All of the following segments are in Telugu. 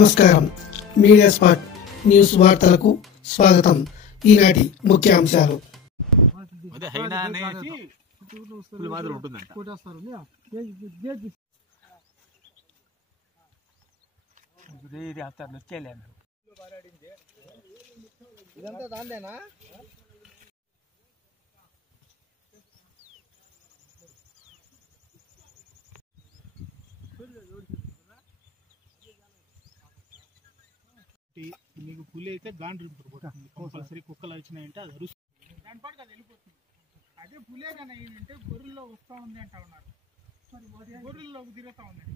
నమస్కారం. మీడియా స్పాట్ న్యూస్ వార్తలకు స్వాగతం. ఈనాటి ముఖ్యాంశాలు. నీకు పులి అయితే గాండ్రు కంపల్సరీ కుక్కలు వచ్చినాయంటే అది అరుస్తుంది, దాని పాటు అది వెళ్ళిపోతుంది. అదే పులే కానీ ఏంటంటే గొర్రెల్లో వస్తూ ఉంది అంటా ఉన్నారు, గొర్రెల్లో తిరుగుతూ ఉందండి.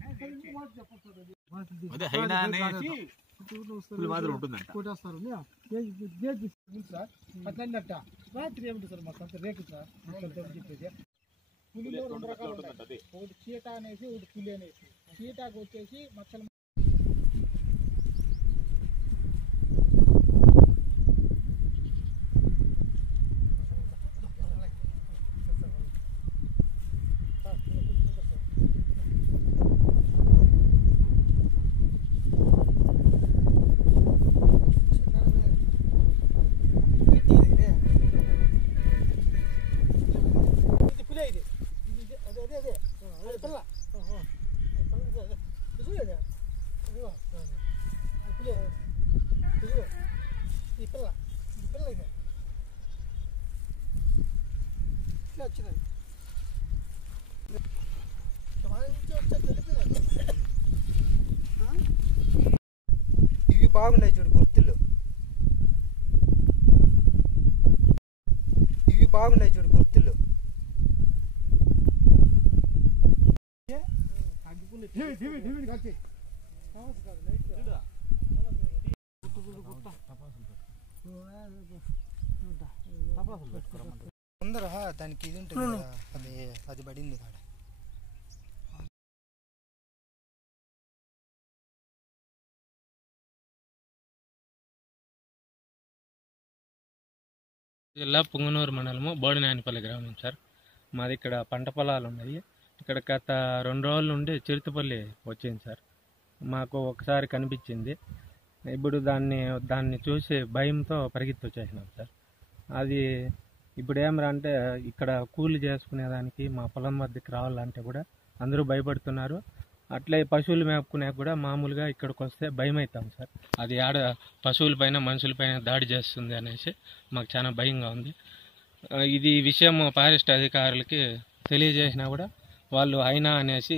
రాత్రి ఏమిటి సార్ మాకు అంత రేకు సార్ చెప్పేది. పులిలో 2 రకాలు ఉంటాయి, ఒకటి చీట అనేసి ఒకటి పులి అనేసి. చీటాకు వచ్చేసి మచ్చలు ఇవి బాగున్నాయి చూడు గుర్తులు, ఇవి బాగున్నాయి చూడు గుర్తులు. ముందర దానికి ఇది ఉంటుంది కదా, అది పడింది కాడ. జిల్లా పుంగనూరు మండలము బోడినాయనపల్లి గ్రామం సార్. మాది ఇక్కడ పంట పొలాలు ఉన్నాయి. ఇక్కడ గత 2 రోజుల నుండి చిరుతపల్లి వచ్చింది సార్. మాకు ఒకసారి కనిపించింది. ఇప్పుడు దాన్ని చూసి భయంతో పరిగెత్తి వచ్చేసినాం సార్. అది ఇప్పుడు ఏమరా అంటే ఇక్కడ కూలి చేసుకునేదానికి మా పొలం వద్దకు రావాలంటే కూడా అందరూ భయపడుతున్నారు. అట్లే పశువులు మేపుకునే కూడా మామూలుగా ఇక్కడికి వస్తే భయం అవుతాం సార్. అది ఆడ పశువులపైన మనుషులపైన దాడి చేస్తుంది అనేసి మాకు చాలా భయంగా ఉంది. ఇది విషయం ఫారెస్ట్ అధికారులకి తెలియజేసినా కూడా వాళ్ళు అయినా అనేసి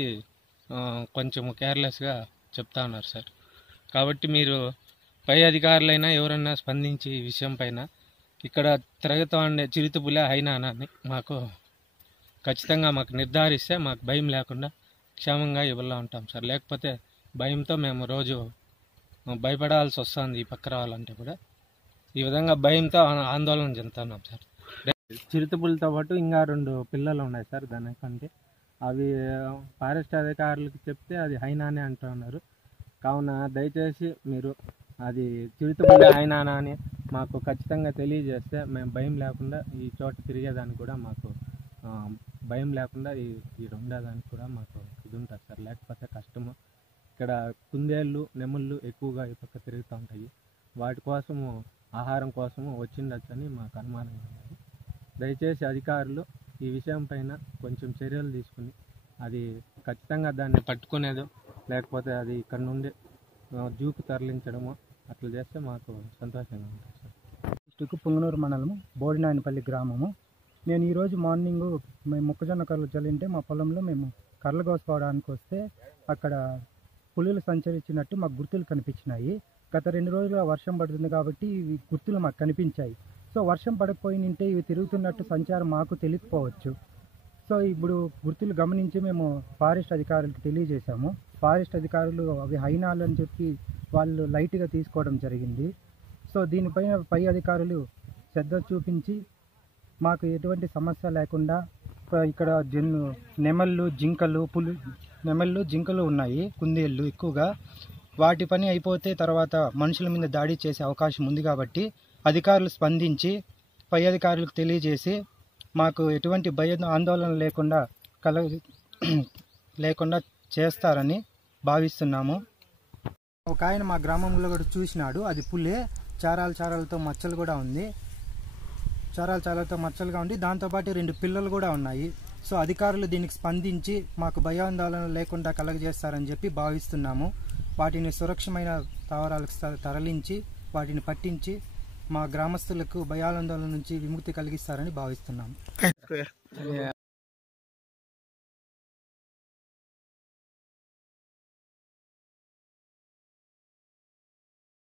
కొంచెం కేర్లెస్గా చెప్తా ఉన్నారు సార్. కాబట్టి మీరు పై అధికారులైనా ఎవరన్నా స్పందించి ఈ విషయం పైన ఇక్కడ తిరుగుతూ ఉండే చిరుతపులి అయినా అని మాకు ఖచ్చితంగా మాకు నిర్ధారిస్తే మాకు భయం లేకుండా క్షేమంగా ఇవ్వలా ఉంటాం సార్. లేకపోతే భయంతో మేము రోజు భయపడాల్సి వస్తుంది. ఈ పక్క రావాలంటే కూడా ఈ విధంగా భయంతో ఆందోళన చెందుతున్నాం సార్. చిరుతపులితో పాటు ఇంకా 2 పిల్లలు ఉన్నాయి సార్ దానికంటే. అవి ఫారెస్ట్ అధికారులకు చెప్తే అది హైనానే అంటున్నారు. కావున దయచేసి మీరు అది చిరుతపులి హైనానా అని మాకు ఖచ్చితంగా తెలియజేస్తే మేము భయం లేకుండా ఈ చోట తిరిగేదానికి కూడా మాకు భయం లేకుండా ఈ ఉండేదానికి కూడా మాకు ఇది ఉంటుంది సార్. లేకపోతే కష్టము. ఇక్కడ కుందేళ్ళు నెమళ్ళు ఎక్కువగా ఈ పక్క తిరుగుతూ ఉంటాయి. వాటి కోసము ఆహారం కోసము వచ్చిండొచ్చని మాకు అనుమానంగా ఉంది. దయచేసి అధికారులు ఈ విషయం పైన కొంచెం చర్యలు తీసుకుని అది ఖచ్చితంగా దాన్ని పట్టుకునేదో లేకపోతే అది ఇక్కడ నుండి జూకు తరలించడమో అట్లా చేస్తే మాకు సంతోషంగా ఉంటుంది సార్. డిస్ట్రిక్ట్ పుంగనూరు మండలము బోడినాయనపల్లి గ్రామము. నేను ఈరోజు మార్నింగ్ మేము మొక్కజొన్న కర్రలు చల్లింటే మా పొలంలో మేము కర్రలు కోసుకోవడానికి వస్తే అక్కడ పులులు సంచరించినట్టు మాకు గుర్తులు కనిపించినాయి. గత 2 రోజులుగా వర్షం పడుతుంది కాబట్టి ఇవి గుర్తులు మాకు కనిపించాయి. సో వర్షం పడకపోయినంటే ఇవి తిరుగుతున్నట్టు సంచారం మాకు తెలియకపోవచ్చు. సో ఇప్పుడు గుర్తులు గమనించి మేము ఫారెస్ట్ అధికారులకు తెలియజేశాము. ఫారెస్ట్ అధికారులు అవి హైనాలు అని చెప్పి వాళ్ళు లైట్గా తీసుకోవడం జరిగింది. సో దీనిపైన పై అధికారులు శ్రద్ధ చూపించి మాకు ఎటువంటి సమస్య లేకుండా ఇక్కడ నెమళ్ళు జింకలు ఉన్నాయి, కుందేళ్ళు ఎక్కువగా. వాటి పని అయిపోతే తర్వాత మనుషుల మీద దాడి చేసే అవకాశం ఉంది కాబట్టి అధికారులు స్పందించి పై అధికారులకు తెలియజేసి మాకు ఎటువంటి ఆందోళన లేకుండా చేస్తారని భావిస్తున్నాము. ఒక ఆయన మా గ్రామంలో కూడా చూసినాడు, అది పులే, చారాలతో మచ్చలు కూడా ఉంది, చారాలతో మచ్చలుగా ఉండి దాంతోపాటు 2 పిల్లలు కూడా ఉన్నాయి. సో అధికారులు దీనికి స్పందించి మాకు భయాందోళన లేకుండా కలగజేస్తారని చెప్పి భావిస్తున్నాము. వాటిని సురక్షమైన స్థావరాలకు తరలించి వాటిని పట్టించి మా గ్రామస్తులకు భయాందోళన నుంచి విముక్తి కలిగిస్తారని భావిస్తున్నాము.